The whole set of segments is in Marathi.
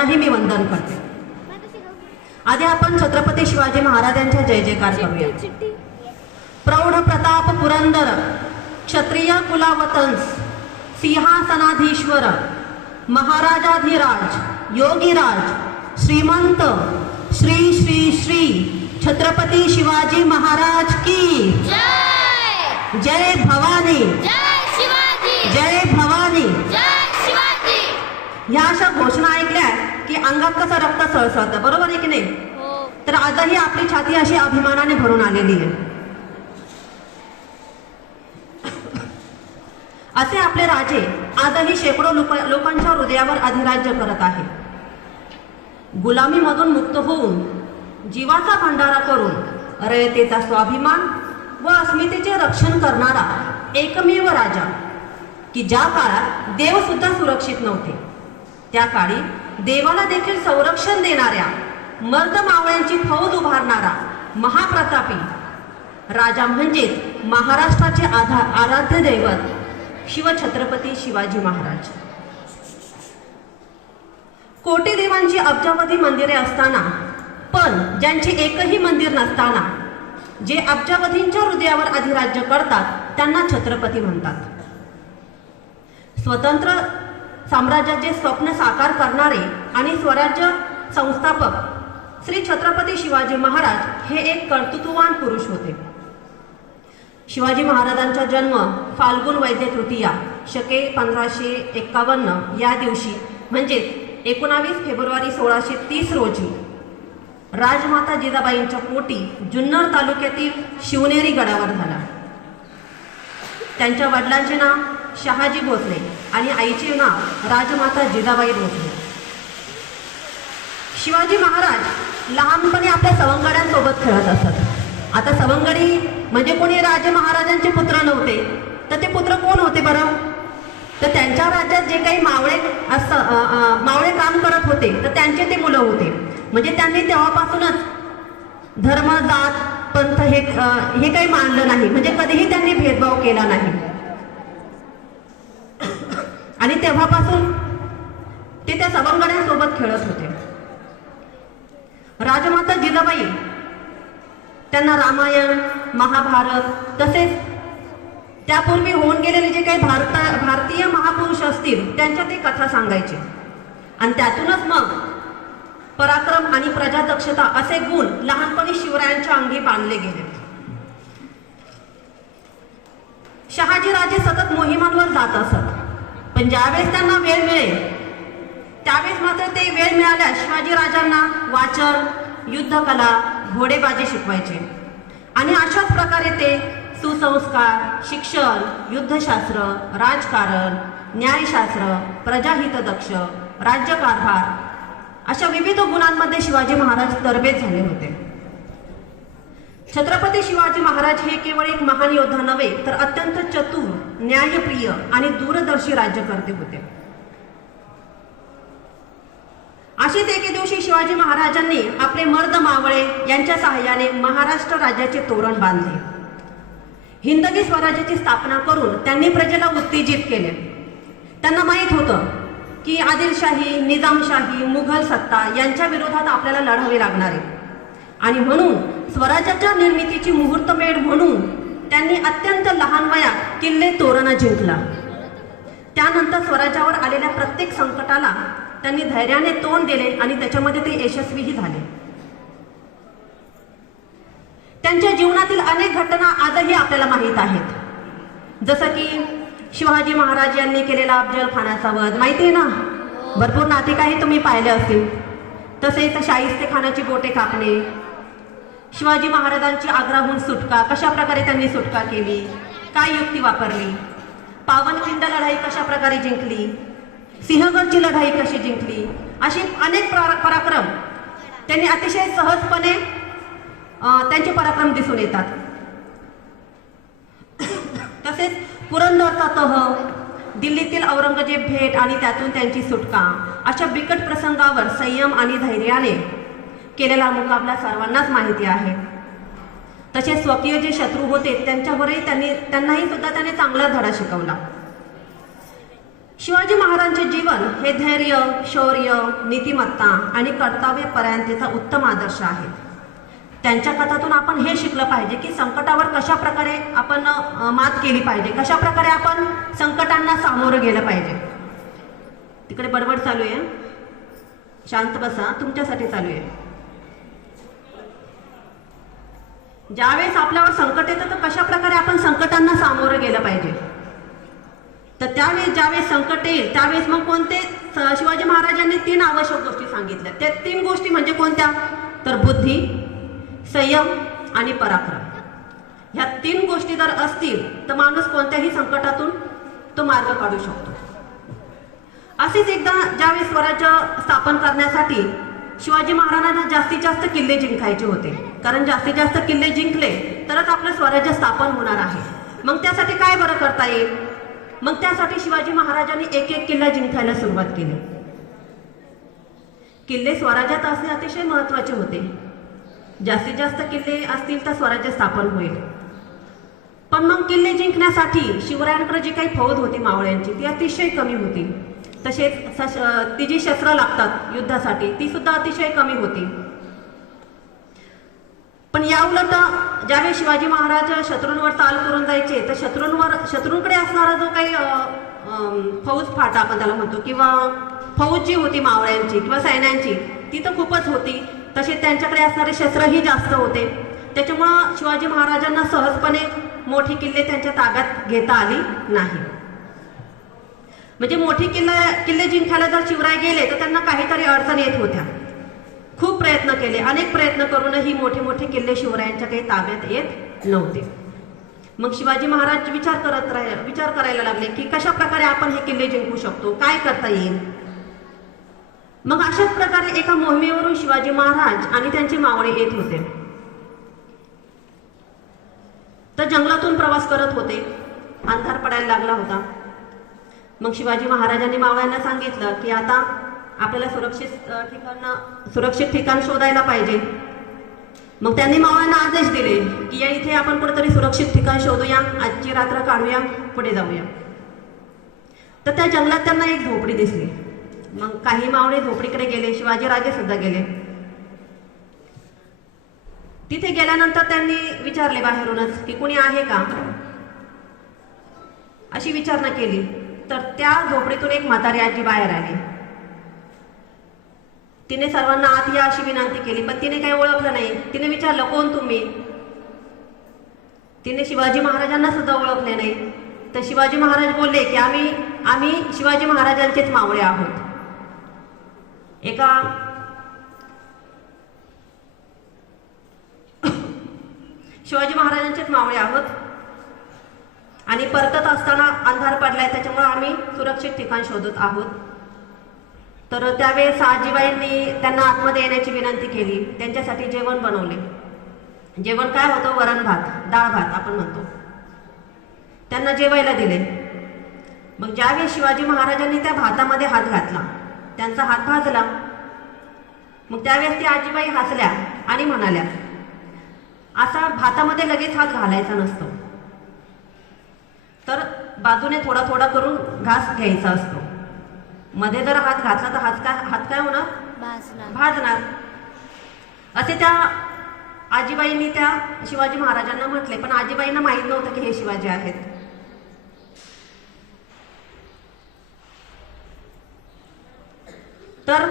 यांनाही मी वंदन करते. आधी आपण छत्रपती शिवाजी महाराजांच्या जय जयकार करूया. प्रौढ प्रताप पुरंदर क्षत्रिय कुलावतंस सिंहासनाधीश्वर महाराजाधिराज योगीराज श्रीमंत श्री श्री श्री छत्रपती शिवाजी महाराज की जय भवानी! जय शिवाजी! जय भवानी! जय शिवाजी! ह्या अशा घोषणा ऐकल्या अंगात कसं रक्त सळसळतं. बरोबर आहे की नाही? हो. तर आजही आपली छाती अशी अभिमानाने भरून आलेली आहे. असे आपले राजे आजही शेकडो लोक लोकांच्या हृदयावर अधिराज्य करत आहे गुलामीमधून मुक्त होऊन जीवाचा भंडारा करून रयतेचा स्वाभिमान व अस्मितेचे रक्षण करणारा एकमेव राजा की ज्या काळात देव सुद्धा सुरक्षित नव्हते. त्या काळी देवाला देखील संरक्षण देणाऱ्या मर्द मावळ्यांची फौज उभारणारा महाप्रतापी राजा म्हणजेच महाराष्ट्राचे आधार आराध्य दैवत शिवछत्रपती शिवाजी महाराज. कोटी देवांची अब्जावधी मंदिरे असताना पण ज्यांचे एकही मंदिर नसताना जे अब्जावधींच्या हृदयावर अधिराज्य करतात त्यांना छत्रपती म्हणतात. स्वतंत्र साम्राज्याचे स्वप्न साकार करणारे आणि स्वराज्य संस्थापक श्री छत्रपती शिवाजी महाराज हे एक कर्तृत्ववान पुरुष होते. शिवाजी महाराजांचा जन्म फाल्गुन वैद्य तृतीया शके पंधराशे एक्कावन्न या दिवशी म्हणजेच एकोणावीस फेब्रुवारी सोळाशे तीस रोजी राजमाता जिजाबाईंच्या पोटी जुन्नर तालुक्यातील शिवनेरी गडावर झाला. त्यांच्या वडिलांचे नाव शहाजी भोसले आणि आईचे नाव राजमाता जिजाबाई भोसले. शिवाजी महाराज लहानपणी आपल्या सवंगड्यांसोबत खेळत असत. आता सवंगडी म्हणजे कोणी राजे महाराजांचे पुत्र नव्हते. तर ते पुत्र कोण होते बरं? तर त्यांच्या राज्यात जे काही मावळे असं मावळे काम करत होते तर त्यांचे ते मुलं होते. म्हणजे त्यांनी तेव्हापासूनच धर्म जात पंथ हे हे काही मानलं नाही. म्हणजे कधीही त्यांनी भेदभाव केला नाही. आणि तेव्हापासून ते त्या सवंगड्यांसोबत खेळत होते. राजमाता जिजाबाई त्यांना रामायण महाभारत तसेच त्यापूर्वी होऊन गेलेले जे काही भारता भारतीय महापुरुष असतील त्यांच्या ते कथा सांगायचे. आणि त्यातूनच मग पराक्रम आणि प्रजादक्षता असे गुण लहानपणी शिवरायांच्या अंगी बांधले गेले. शहाजीराजे सतत मोहिमांवर जात असत. पण ज्यावेळेस त्यांना वेळ मिळेल त्यावेळेस मात्र ते वेळ मिळाल्यास शिवाजी राजांना वाचन युद्धकला घोडेबाजी शिकवायचे. आणि अशाच प्रकारे ते सुसंस्कार शिक्षण युद्धशास्त्र राजकारण न्यायशास्त्र प्रजाहितदक्ष राज्यकारभार अशा विविध गुणांमध्ये शिवाजी महाराज तरबेज झाले होते. छत्रपती शिवाजी महाराज हे केवळ एक महान योद्धा नव्हे तर अत्यंत चतुर न्यायप्रिय आणि दूरदर्शी राज्यकर्ते होते. अशीच एके दिवशी शिवाजी महाराजांनी आपले मर्द मावळे यांच्या सहाय्याने महाराष्ट्र राज्याचे तोरण बांधले. हिंदवी स्वराज्याची स्थापना करून त्यांनी प्रजेला उत्तेजित केले. त्यांना माहीत होतं की आदिलशाही निजामशाही मुघल सत्ता यांच्या विरोधात आपल्याला लढावे लागणार आहे आणि म्हणून स्वराज्याच्या निर्मितीची मुहूर्तमेढ म्हणून त्यांनी अत्यंत लहान वयात किल्ले तोरणा जिंकला. त्यानंतर स्वराज्यावर आलेल्या प्रत्येक संकटाला त्यांनी धैर्याने तोंड दिले आणि त्याच्यामध्ये ते यशस्वीही झाले. त्यांच्या जीवनातील अनेक घटना आजही आपल्याला माहीत आहेत. जसं की शिवाजी महाराज यांनी केलेला अफजल खानाचा वध माहिती आहे ना? भरपूर नातिकाही तुम्ही पाहिले असतील. तसेच शाहिस्ते खानाची बोटे कापणे शिवाजी महाराजांची आग्राहून सुटका. कशा प्रकारे त्यांनी सुटका केली? काय युक्ती वापरली? पावनखिंड लढाई कशा प्रकारे जिंकली? सिंहगडची लढाई कशी जिंकली? अशी अनेक पराक्रम. त्यांनी अतिशय सहजपणे त्यांचे पराक्रम दिसून येतात. तसेच पुरंदरचा तह दिल्लीतील औरंगजेब भेट आणि त्यातून त्यांची सुटका. अशा बिकट प्रसंगावर संयम आणि धैर्याने केलेला मुकाबला सर्वांनाच माहिती आहे. तसेच स्वकीय जे शत्रू होते त्यांच्यावरही त्यांनी त्यांनाही सुद्धा त्याने चांगला धडा शिकवला. शिवाजी महाराजांचे जीवन हे धैर्य शौर्य नीतिमत्ता आणि कर्तव्यपर्यंतीचा उत्तम आदर्श आहे. त्यांच्या कथातून आपण हे शिकलं पाहिजे की संकटावर कशा प्रकारे आपण मात केली पाहिजे कशा प्रकारे आपण संकटांना सामोरं गेलं पाहिजे. तिकडे बडबड चालू आहे. शांत बसा तुमच्यासाठी चालू आहे. ज्यावेळेस आपल्यावर संकट येतं तर कशा प्रकारे आपण संकटांना सामोरं गेलं पाहिजे? तर त्यावेळेस ज्यावेळेस संकट येईल त्यावेळेस मग कोणते शिवाजी महाराजांनी तीन आवश्यक गोष्टी सांगितल्या. त्या तीन गोष्टी म्हणजे कोणत्या? तर बुद्धी संयम आणि पराक्रम. ह्या तीन गोष्टी जर असतील तर माणूस कोणत्याही संकटातून तो मार्ग काढू शकतो. असेच एकदा ज्यावेळेस स्वराज्य स्थापन करण्यासाठी शिवाजी महाराजांना जास्तीत जास्त किल्ले जिंकायचे होते. कारण जास्तीत जास्त किल्ले जिंकले तरच आपलं स्वराज्य स्थापन होणार आहे. मग त्यासाठी काय बरं करता येईल? मग त्यासाठी शिवाजी महाराजांनी एक एक किल्ला जिंकायला सुरुवात केली. किल्ले स्वराज्यात असणे अतिशय महत्त्वाचे होते. जास्तीत जास्त किल्ले असतील तर स्वराज्य स्थापन होईल. पण मग किल्ले जिंकण्यासाठी शिवरायांकडे जी काही फौज होती मावळ्यांची ती अतिशय कमी होती. तसेच सश- ती जी शस्त्र लागतात युद्धासाठी ती सुद्धा अतिशय कमी होती. पण या उलट ज्यावेळी शिवाजी महाराज शत्रूंवर चाल करून जायचे तर शत्रूंवर शत्रूंकडे असणारा जो काही फौज फाटा आपण त्याला म्हणतो किंवा फौज जी होती मावळ्यांची किंवा सैन्यांची ती तर खूपच होती. तसे त्यांच्याकडे असणारे शस्त्रही जास्त होते. त्याच्यामुळं शिवाजी महाराजांना सहजपणे मोठी किल्ले त्यांच्या ताब्यात घेता आली नाही. म्हणजे मोठी किल्ला किल्ले जिंकायला जर शिवराय गेले तर त्यांना काहीतरी अडचण येत होत्या. खूप प्रयत्न केले. अनेक प्रयत्न करूनही मोठे मोठे किल्ले शिवरायांच्या काही ताब्यात येत नव्हते. मग शिवाजी महाराज विचार करत राह विचार करायला लागले की कशा प्रकारे आपण हे किल्ले जिंकू शकतो? काय करता येईल? मग अशाच प्रकारे एका मोहिमेवरून शिवाजी महाराज आणि त्यांचे मावळे येत होते. तर जंगलातून प्रवास करत होते. अंधार पडायला लागला होता. मग शिवाजी महाराजांनी मावळ्यांना सांगितलं की आता आपल्याला सुरक्षित ठिकाण सुरक्षित ठिकाण शोधायला पाहिजे. मग त्यांनी मावळ्यांना आदेश दिले की या इथे आपण कुठेतरी सुरक्षित ठिकाण शोधूया आजची रात्र काढूया पुढे जाऊया. तर त्या जंगलात त्यांना एक झोपडी दिसली. मग काही मावळे झोपडीकडे गेले शिवाजीराजे सुद्धा गेले. तिथे गेल्यानंतर त्यांनी विचारले बाहेरूनच की कुणी आहे का? अशी विचारणा केली. तर त्या झोपडीतून एक म्हातारी आजी बाहेर आली. तिने सर्वांना आत या अशी विनंती केली पण तिने काही ओळखलं नाही. तिने विचारलं कोण तुम्ही? तिने शिवाजी महाराजांना सुद्धा ओळखले नाही. तर शिवाजी महाराज बोलले की आम्ही आम्ही शिवाजी महाराजांचेच मावळे आहोत. एका शिवाजी महाराजांचेच मावळे आहोत. आणि परतत असताना अंधार पडलाय त्याच्यामुळे आम्ही सुरक्षित ठिकाण शोधत आहोत. तर त्यावेळेस आजीबाईंनी त्यांना आतमध्ये येण्याची विनंती केली. त्यांच्यासाठी जेवण बनवले. जेवण काय होतं? वरण भात डाळ भात आपण म्हणतो. त्यांना जेवायला दिले. मग ज्यावेळेस शिवाजी महाराजांनी त्या भातामध्ये हात घातला त्यांचा हात भाजला. मग त्यावेळेस ती आजीबाई हसल्या आणि म्हणाल्या असा भातामध्ये लगेच हात घालायचा नसतो. तर बाजूने थोडा थोडा करून घास घ्यायचा असतो. मध्ये जर हात घातला तर हात काय हात काय होणार? भाजणार. असे त्या आजीबाईंनी त्या शिवाजी महाराजांना म्हटले पण आजीबाईंना माहीत नव्हतं की हे शिवाजी आहेत. तर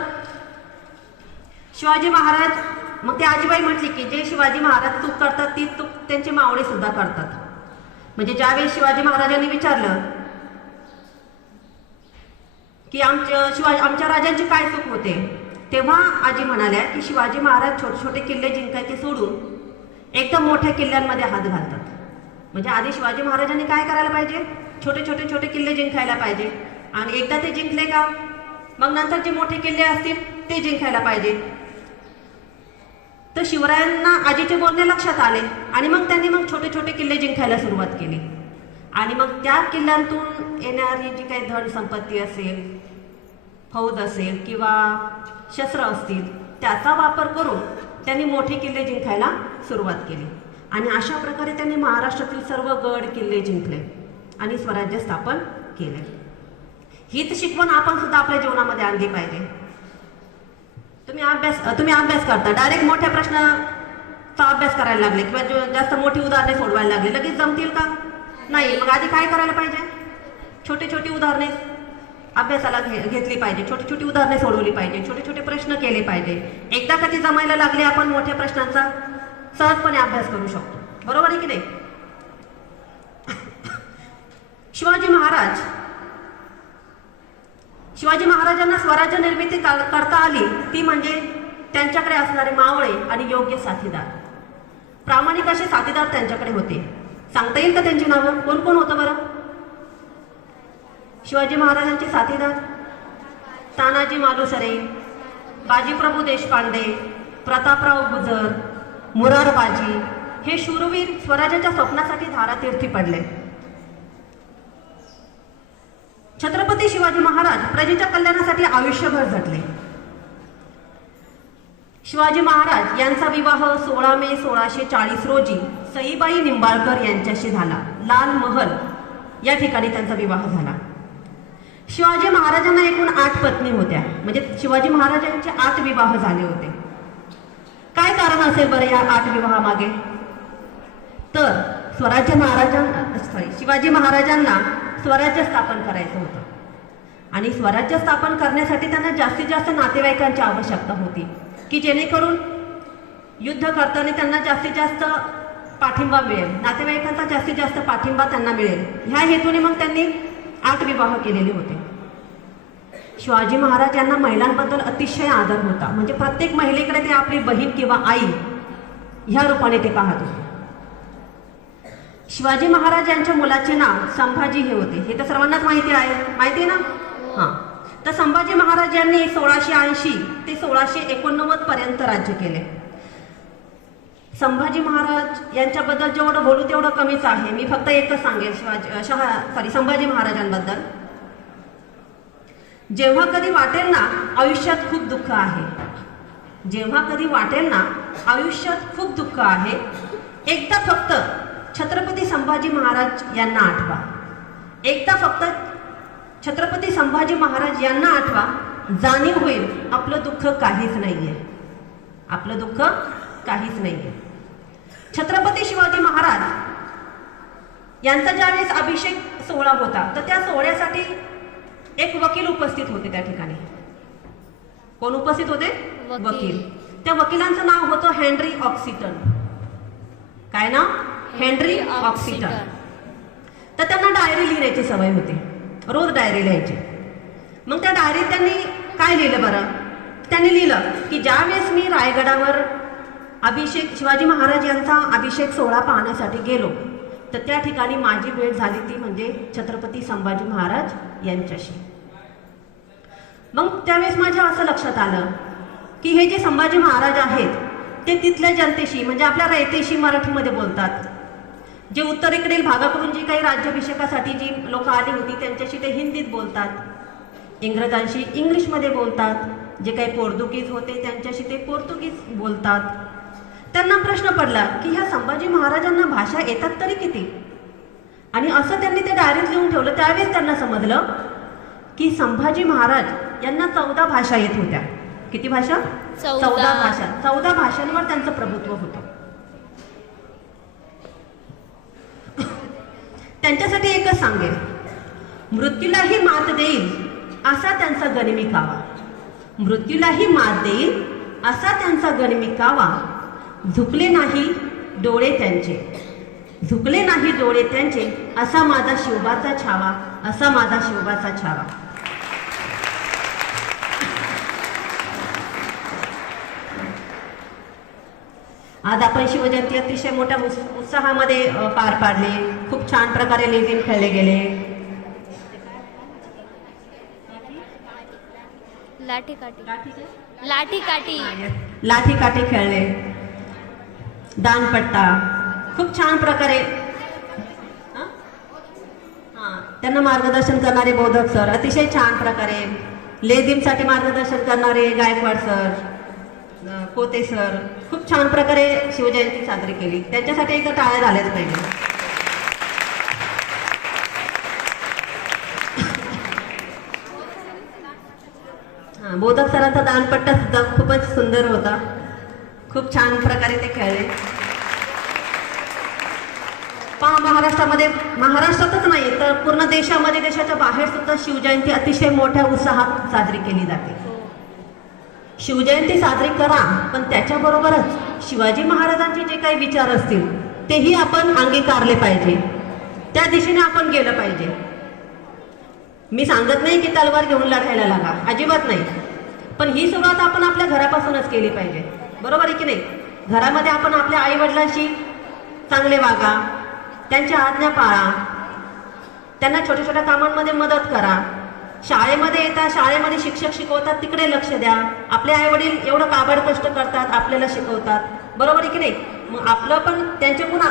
शिवाजी महाराज मग ते आजीबाई म्हटली की जे शिवाजी महाराज चूक करतात ती चूक त्यांचे मावळे सुद्धा करतात. म्हणजे ज्यावेळेस शिवाजी महाराजांनी विचारलं की आमच्या शिवाजी आमच्या राजांची काय चूक होते? तेव्हा आजी म्हणाल्या की शिवाजी महाराज छोटे छोटे किल्ले जिंकायचे सोडून एकदम मोठ्या किल्ल्यांमध्ये हात घालतात. म्हणजे आधी शिवाजी महाराजांनी काय करायला पाहिजे? छोटे छोटे छोटे किल्ले जिंकायला पाहिजे. आणि एकदा ते जिंकले का? मग नंतर जे मोठे किल्ले असतील ते जिंकायला पाहिजे. तर शिवरायांना आजीचे बोलणे लक्षात आले आणि मग त्यांनी मग छोटे छोटे किल्ले जिंकायला सुरुवात केली. आणि मग त्या किल्ल्यांतून येणारी जी काही धन संपत्ती असेल फौज असेल किंवा शस्त्र असतील त्याचा वापर करून त्यांनी मोठे किल्ले जिंकायला सुरुवात केली. आणि अशा प्रकारे त्यांनी महाराष्ट्रातील सर्व गड किल्ले जिंकले आणि स्वराज्य स्थापन केले. हीच शिकवण आपण सुद्धा आपल्या जीवनामध्ये आणली पाहिजे. तुम्ही अभ्यास तुम्ही अभ्यास करता. डायरेक्ट मोठ्या प्रश्नाचा अभ्यास करायला लागले किंवा जास्त मोठी उदाहरणे सोडवायला लागली. लगेच जमतील का? नाही. मग आधी काय करायला पाहिजे? छोटी छोटी उदाहरणे अभ्यासाला घे घेतली पाहिजे. छोटी छोटी उदाहरणे सोडवली पाहिजे. छोटे छोटे प्रश्न केले पाहिजे. एकदा कधी जमायला लागले आपण मोठ्या प्रश्नांचा? सहजपणे अभ्यास करू शकतो. बरोबर आहे की नाही? शिवाजी महाराज शिवाजी महाराजांना स्वराज्य निर्मिती का- करता आली ती म्हणजे त्यांच्याकडे असणारे मावळे आणि योग्य साथीदार. प्रामाणिक असे साथीदार त्यांच्याकडे होते. सांगता येईल का त्यांची नावं? कोण कोण होतं बरं? शिवाजी महाराजांचे साथीदार? तानाजी मालुसरे बाजीप्रभू देशपांडे प्रतापराव गुजर मुरारबाजी हे शूरवीर स्वराज्याच्या स्वप्नासाठी धारातीर्थी पडले. छत्रपती शिवाजी महाराज प्रजेच्या कल्याणासाठी आयुष्यभर झटले शिवाजी महाराज यांचा विवाह सोळा मे सोळाशे चाळीस रोजी सईबाई निंबाळकर यांच्याशी झाला. लाल महल या ठिकाणी त्यांचा विवाह झाला. शिवाजी महाराजांना एकूण आठ पत्नी होत्या. म्हणजे शिवाजी महाराजांचे आठ विवाह झाले होते. काय कारण असेल बरं या आठ विवाहामागे? तर स्वराज्य महाराजांना सॉरी शिवाजी महाराजांना स्वराज्य स्थापन करायचं होतं. आणि स्वराज्य स्थापन करण्यासाठी त्यांना जास्तीत जास्त नातेवाईकांची आवश्यकता होती. की जेणेकरून युद्ध करताना त्यांना जास्तीत जास्त पाठिंबा मिळेल. नातेवाईकांचा जास्तीत जास्त पाठिंबा त्यांना मिळेल. ह्या हेतूने मग त्यांनी आठ विवाह केलेले होते. शिवाजी महाराज यांना महिलांबद्दल अतिशय आदर होता. म्हणजे प्रत्येक महिलेकडे ते आपली बहीण किंवा आई ह्या रूपाने ते पाहत होते. शिवाजी महाराज यांच्या मुलाचे नाव संभाजी हे होते. हे तर सर्वांनाच माहिती आहे. माहिती आहे ना? हां. तर संभाजी महाराज यांनी सोळाशे ऐंशी ते सोळाशे एकोणनव्वद पर्यंत राज्य केले. संभाजी महाराज यांच्याबद्दल जेवढं बोलू तेवढं कमीच आहे. मी फक्त एकच सांगेन शिवाजी शहा सॉरी संभाजी महाराजांबद्दल. जेव्हा कधी वाटेल ना आयुष्यात खूप दुःख आहे. जेव्हा कधी वाटेल ना आयुष्यात खूप दुःख आहे. एकदा फक्त छत्रपती संभाजी महाराज यांना आठवा. एकदा फक्त छत्रपती संभाजी महाराज यांना आठवा जाणीव होईल आपलं दुःख काहीच नाहीये. आपलं दुःख काहीच नाहीये. छत्रपती शिवाजी महाराज यांचा ज्यावेळेस अभिषेक सोहळा होता तर त्या सोहळ्यासाठी एक वकील उपस्थित होते त्या ठिकाणी. कोण उपस्थित होते? वकील. वकील. त्या वकिलांचं नाव होतं हेनरी ऑक्सिटन. काय नाव? हेनरी ऑक्सिटन. तर त्यांना डायरी लिहिण्याची सवय होती. रोज डायरी लिहायची. मग त्या डायरीत त्यांनी काय लिहिलं बरं? त्यांनी लिहिलं की ज्यावेळेस मी रायगडावर अभिषेक शिवाजी महाराज यांचा अभिषेक सोहळा पाहण्यासाठी गेलो तर त्या ठिकाणी माझी भेट झाली ती म्हणजे छत्रपती संभाजी महाराज यांच्याशी. मग त्यावेळेस माझ्या असं लक्षात आलं की हे जे संभाजी महाराज आहेत ते तिथल्या जनतेशी म्हणजे आपल्या रयतेशी मराठीमध्ये बोलतात. जे उत्तरेकडील भागाकडून जी काही राज्याभिषेकासाठी जी लोक आली होती त्यांच्याशी ते हिंदीत बोलतात. इंग्रजांशी इंग्लिशमध्ये बोलतात. जे काही पोर्तुगीज होते त्यांच्याशी ते पोर्तुगीज बोलतात. त्यांना प्रश्न पडला की ह्या संभाजी महाराजांना भाषा येतात तरी किती? आणि असं त्यांनी ते डायरीत लिहून ठेवलं. त्यावेळेस त्यांना समजलं की संभाजी महाराज यांना चौदा भाषा येत होत्या. किती भाषा? चौदा. चौदा भाषा. चौदा भाषांवर त्यांचं प्रभुत्व होतं. त्यांच्यासाठी एकच सांगेल मृत्यूलाही मात देईल असा त्यांचा गनिमी कावा. मृत्यूलाही मात देईल असा त्यांचा गनिमी कावा. झुकले नाही डोळे त्यांचे. झुकले नाही डोळे त्यांचे असा माझा शिवबाचा छावा असा माझा शिवबाचा छावा. आज आपण शिवजयंती अतिशय मोठ्या उत्साहामध्ये पार पाडले. खूप छान प्रकारे लेझिम खेळले गेले. लाठी काठी लाठी काठी लाठी काठी खेळले. दानपट्टा. खूप छान प्रकारे. त्यांना मार्गदर्शन करणारे बोधक सर. अतिशय छान प्रकारे. लेझिमसाठी मार्गदर्शन करणारे गायकवाड सर पोते सर. खूप छान प्रकारे शिवजयंती साजरी केली. त्यांच्यासाठी एकदा टाळ्या झाल्याच पाहिजे. बोधक सरांचा दानपट्टा सुद्धा खूपच सुंदर होता. खूप छान प्रकारे ते खेळले. पहा महाराष्ट्रामध्ये महाराष्ट्रातच नाही तर पूर्ण देशामध्ये देशाच्या बाहेर सुद्धा शिवजयंती अतिशय मोठ्या उत्साहात साजरी केली जाते. हो. शिवजयंती साजरी करा पण त्याच्याबरोबरच शिवाजी महाराजांचे जे काही विचार असतील तेही आपण अंगीकारले पाहिजे. त्या दिशेने आपण गेलं पाहिजे. मी सांगत नाही की तलवार घेऊन लढायला लागा अजिबात नाही. पण ही सुरुवात आपण आपल्या घरापासूनच केली पाहिजे. बरोबर आहे की नाही? घरामध्ये आपण आपल्या आई वडिलांशी चांगले वागा त्यांच्या आज्ञा पाळा त्यांना छोट्या छोट्या कामांमध्ये मदत करा. शाळेमध्ये येतात शाळेमध्ये शिक्षक शिकवतात तिकडे लक्ष द्या. आपले आई वडील एवढं काबड कष्ट करतात आपल्याला शिकवतात. बरोबर आहे की नाही? मग आपलं पण त्यांच्याकडून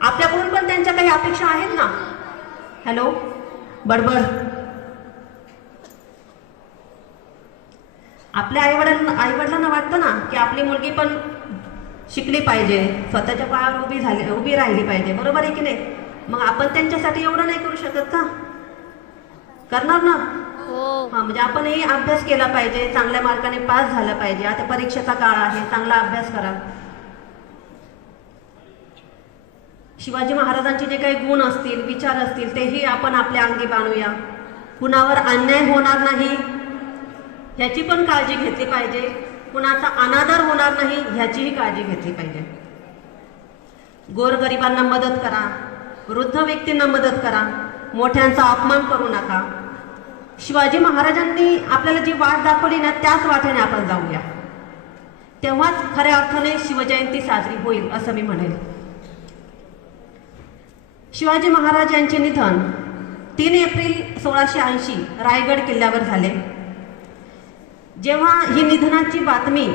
आपल्याकडून पण त्यांच्या काही अपेक्षा आहेत ना? हॅलो? बडबड. आपल्या आईवडिलांना आईवडिलांना वाटतं ना की आपली मुलगी पण शिकली पाहिजे स्वतःच्या पायावर उभी झाली उभी राहिली पाहिजे. बरोबर आहे की नाही? मग आपण त्यांच्यासाठी एवढं नाही करू शकत का? करणार ना? हो. हा म्हणजे आपणही अभ्यास केला पाहिजे चांगल्या मार्काने पास झालं पाहिजे. आता परीक्षेचा काळ आहे चांगला अभ्यास करा. शिवाजी महाराजांचे जे काही गुण असतील विचार असतील तेही आपण आपल्या अंगी बाणूया कुणावर अन्याय होणार नाही ह्याची पण काळजी घेतली पाहिजे. कुणाचा अनादर होणार नाही ह्याचीही काळजी घेतली पाहिजे. गोरगरिबांना मदत करा. वृद्ध व्यक्तींना मदत करा. मोठ्यांचा अपमान करू नका. शिवाजी महाराजांनी आपल्याला जी वाट दाखवली ना त्याच वाटेने आपण जाऊया. तेव्हाच खऱ्या अर्थाने शिवजयंती साजरी होईल असं मी म्हणेल शिवाजी महाराज यांचे निधन तीन एप्रिल सोळाशे ऐंशी रायगड किल्ल्यावर झाले. जेव्हा ही निधनाची बातमी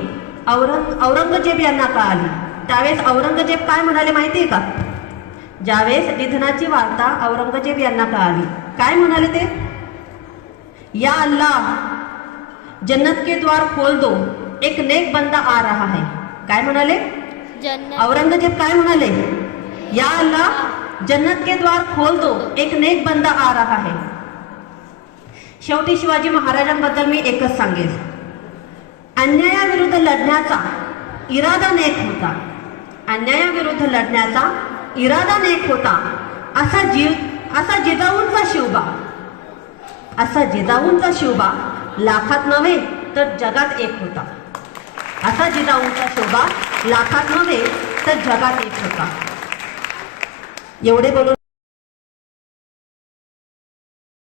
औरंग औरंगजेब यांना कळाली त्यावेळेस औरंगजेब काय म्हणाले माहिती आहे का? ज्यावेळेस निधनाची वार्ता औरंगजेब यांना कळाली काय म्हणाले ते? या अल्लाह जन्नत के द्वार खोल दो एक नेक बंदा आ रहा है. काय म्हणाले? जन्नत औरंगजेब काय म्हणाले? या अल्लाह जन्नत के द्वार खोल दो एक नेक बंदा आ रहा है. शेवटी शिवाजी महाराजांबद्दल मी एकच सांगेल अन्यायाविरुद्ध लढण्याचा इरादा नेक होता. अन्यायाविरुद्ध लढण्याचा इरादा नेक होता. असा जीव असा जिजाऊंचा शिवबा. असा जिजाऊंचा शिवबा लाखात नव्हे तर जगात एक होता. असा जिजाऊंचा शोभा लाखात नव्हे तर जगात एक होता. एवढे बोलून